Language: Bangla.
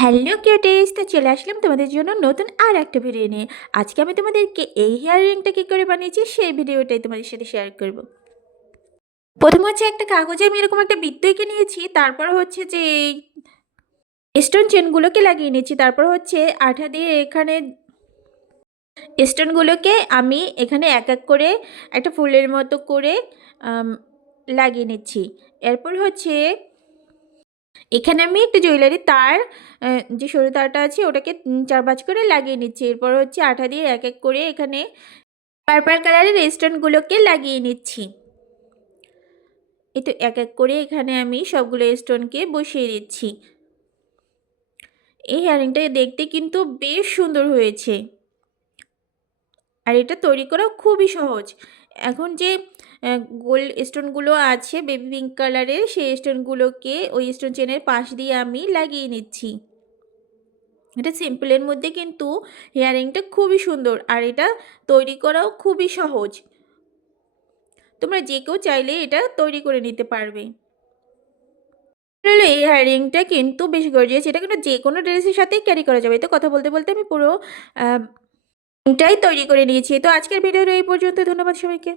হ্যালো কিউটিস, তো চলে আসলাম তোমাদের জন্য নতুন আর একটা ভিডিও নিয়ে। আজকে আমি তোমাদেরকে এই হেয়ার রিংটা কী করে বানিয়েছি সেই ভিডিওটাই তোমাদের সাথে শেয়ার করব। প্রথম হচ্ছে একটা কাগজে আমি এরকম একটা বৃত্ত এঁকে নিয়েছি, তারপর হচ্ছে যে স্টোন চেনগুলোকে লাগিয়ে নিয়েছি, তারপর হচ্ছে আঠা দিয়ে এখানে স্টোনগুলোকে আমি এখানে এক এক করে একটা ফুলের মতো করে লাগিয়ে নিচ্ছি। এরপর হচ্ছে এখানে আমি একটা জুয়েলারি তার যে সরু তারটা আছে ওটাকে ৪-৫ করে লাগিয়ে নিচ্ছি। এরপর হচ্ছে আঠা দিয়ে এক এক করে এখানে পার্পল কালারের স্টোনগুলোকে লাগিয়ে নিচ্ছি। এই তো এক এক করে এখানে আমি সবগুলো স্টোনকে বসিয়ে দিচ্ছি। এই হেয়ারিংটা দেখতে কিন্তু বেশ সুন্দর হয়েছে, আর এটা তৈরি করা খুবই সহজ। এখন যে গোল্ড স্টোনগুলো আছে বেবি পিঙ্ক কালারের, সেই স্টোনগুলোকে ওই স্টোন চেনের পাশ দিয়ে আমি লাগিয়ে নিচ্ছি। এটা সিম্পলের মধ্যে কিন্তু হেয়ারিংটা খুবই সুন্দর, আর এটা তৈরি করাও খুবই সহজ। তোমরা যে কেউ চাইলে এটা তৈরি করে নিতে পারবে। এই হেয়ারিংটা কিন্তু বেশ গর্জিয়াস, এটা কিন্তু যে কোনো ড্রেসের সাথেই ক্যারি করা যাবে। তো কথা বলতে বলতে আমি পুরো এটাই তৈরি করে নিয়েছি। তো আজকের ভিডিওটা এই পর্যন্ত। ধন্যবাদ সবাইকে।